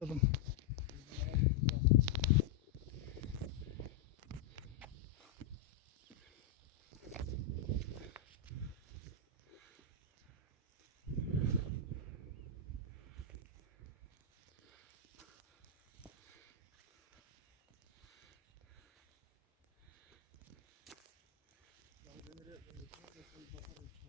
Dedim. Kütüphane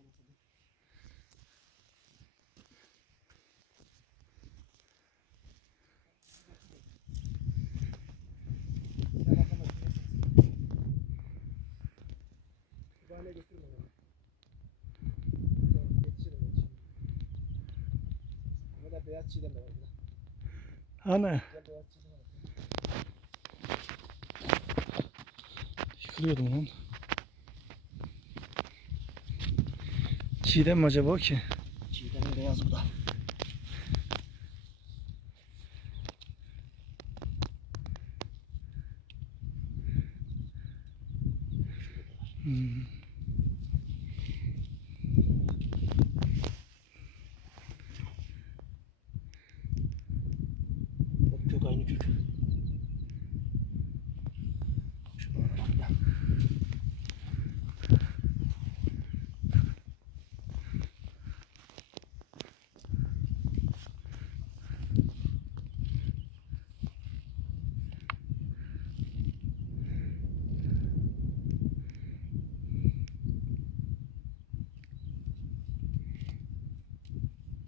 Ama da var burada. Hani yıkılıyordum lan. Çiğdem mi acaba o ki? Çiğdemin beyazı bu da. Hmm. Hep kök aynı kök. Şuralara bak da.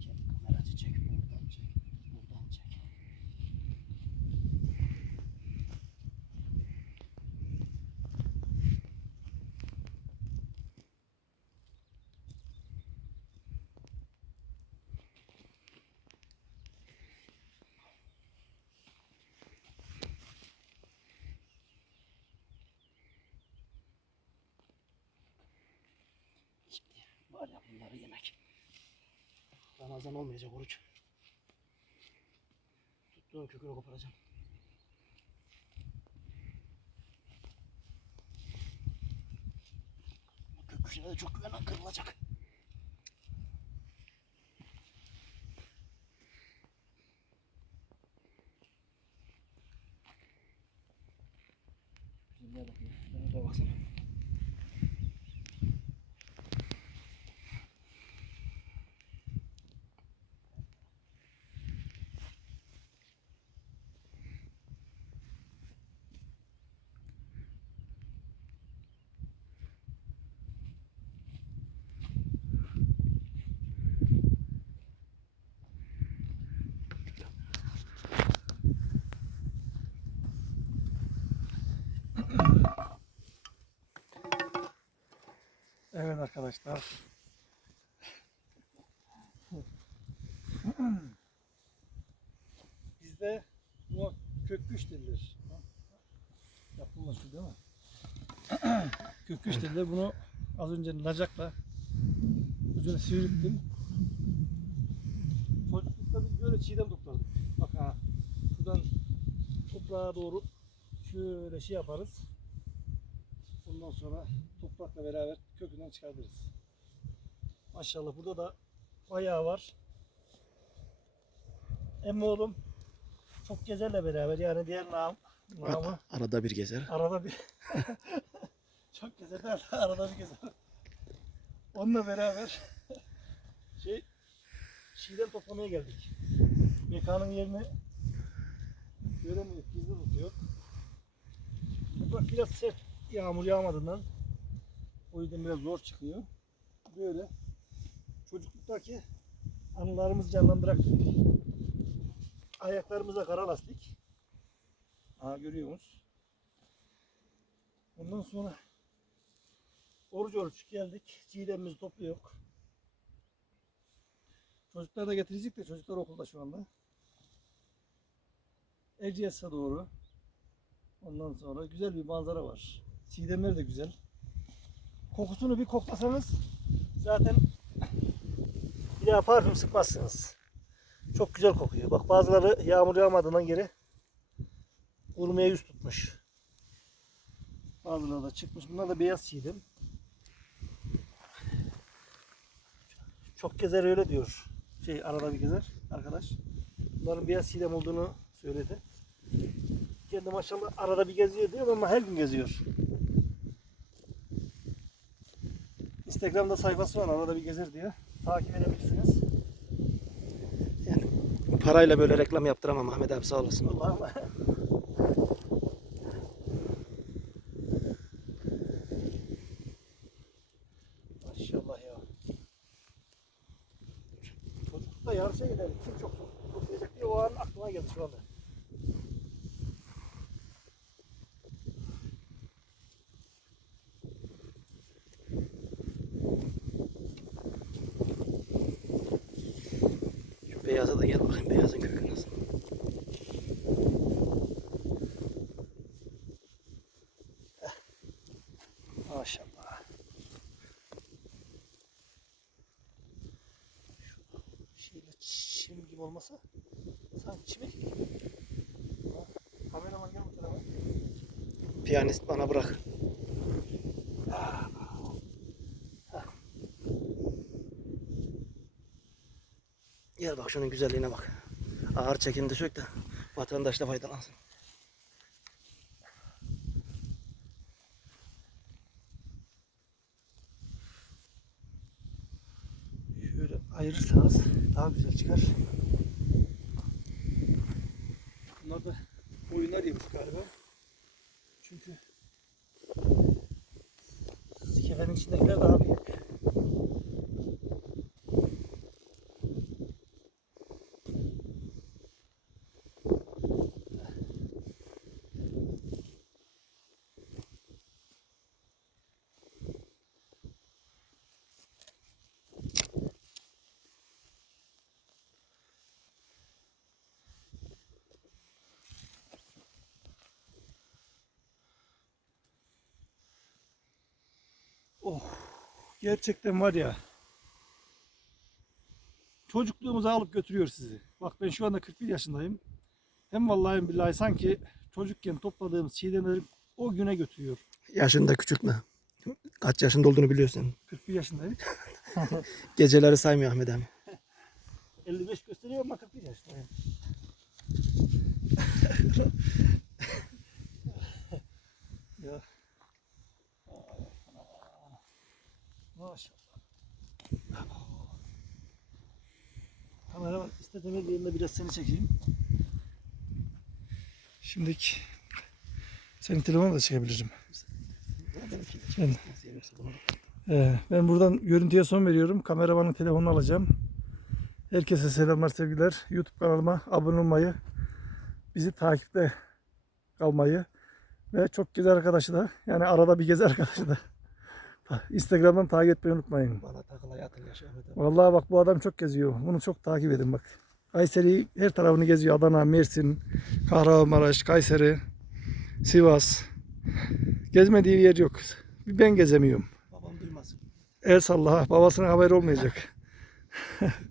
Çek kameracı çek buradan çek buradan çek. Şimdi var ya bunları yemek. Ramazan olmayacak oruç. Tuttuğun kökünü koparacağım. Kök köşede de çok güvenen kırılacak. Güzelliğe bak ya. Şuna da baksana. Evet arkadaşlar. Bizde bu köküş denilir. Yapılması değil mi? köküş denilir. Bunu az önce lacakla ucunu sivrilttim. Çocuklukta biz böyle çiğdem toplardık. Bak ha. Şuradan toprağa doğru şöyle şey yaparız. Ondan sonra toprakla beraber kökünden çıkartırız. Maşallah burada da bayağı var. Emmi oğlum çok gezerle beraber yani diğer nam, namı Arada bir gezer. arada bir çok gezer de arada bir gezer. Onunla beraber şey çiğdem toplamaya geldik. Mekanın yerini göremiyoruz, gizli tutuyor. Toprak biraz sert yağmur yağmadığından o yüzden biraz zor çıkıyor. Böyle çocukluktaki anılarımızı canlandırak dedik. Ayaklarımıza kara lastik. Aha görüyorsunuz. Ondan sonra oruç oruç geldik. Çiğdemimizi topluyor. Çocuklar da getirecek de çocuklar okulda şu anda. Erciyes'e doğru. Ondan sonra güzel bir manzara var. Çiğdemler de güzel. Kokusunu bir koklasanız zaten bir daha parfüm sıkmazsınız. Çok güzel kokuyor. Bak bazıları yağmur yağmadığından geri kurumaya yüz tutmuş. Bazıları da çıkmış. Bunlar da beyaz çiğdem. Çok gezer öyle diyor. Şey arada bir gezer arkadaş. Bunların beyaz çiğdem olduğunu söyledi. Kendi maşallah arada bir geziyor diyor ama her gün geziyor. Instagram'da sayfası var arada bir gezer diyor. Takip edebilirsiniz. Yani parayla böyle reklam yaptıramam Ahmet abi sağ olasın. Allah'ım. Maşallah ya. Çocuk da yarışa gidelim. Kim çok toplayacak diye o an aklıma geldi şu anda. Şu beyaza da gel bakayım beyazın kökü nasıl. Maşallah. Şu şeyle çim gibi olmasa sanki çimek Kameraman gel bu tarafa. Piyanist bana bırak. Gel bak şunun güzelliğine bak. Ağır çekimde sök de vatandaş da faydalansın. Şöyle ayırırsanız daha güzel çıkar. Bunlar da oyunlar yemiş galiba. Çünkü kefenin içindekiler daha büyük. Oh, gerçekten var ya. Çocukluğumuzu alıp götürüyor sizi. Bak ben şu anda 41 yaşındayım. Hem vallahi billahi sanki çocukken topladığımız çiğdemleri o güne götürüyor. Yaşında küçültme. Kaç yaşında olduğunu biliyorsun. 41 yaşındayım. Geceleri saymıyor Ahmet abi. 55 gösteriyor ama 41 yaşındayım. ya. Maşallah. Kameraman istediğim yerinde biraz seni çekeyim. Şimdiki senin telefonu da çekebilirim. Ben, Ee, ben buradan görüntüye son veriyorum. Kameramanın telefonunu alacağım. Herkese selamlar sevgiler. YouTube kanalıma abone olmayı, bizi takipte kalmayı ve çok gezer arkadaşı da yani arada bir gezer arkadaşı da Instagram'dan takip etmeyi unutmayın. Bana takılaya atın yaş Ahmet abi. Vallahi bak bu adam çok geziyor. Bunu çok takip edin bak. Kayseri her tarafını geziyor. Adana, Mersin, Kahramanmaraş, Kayseri, Sivas. Gezmediği yer yok. Ben gezemiyorum. Babam duymasın. El salla. Babasına haber olmayacak.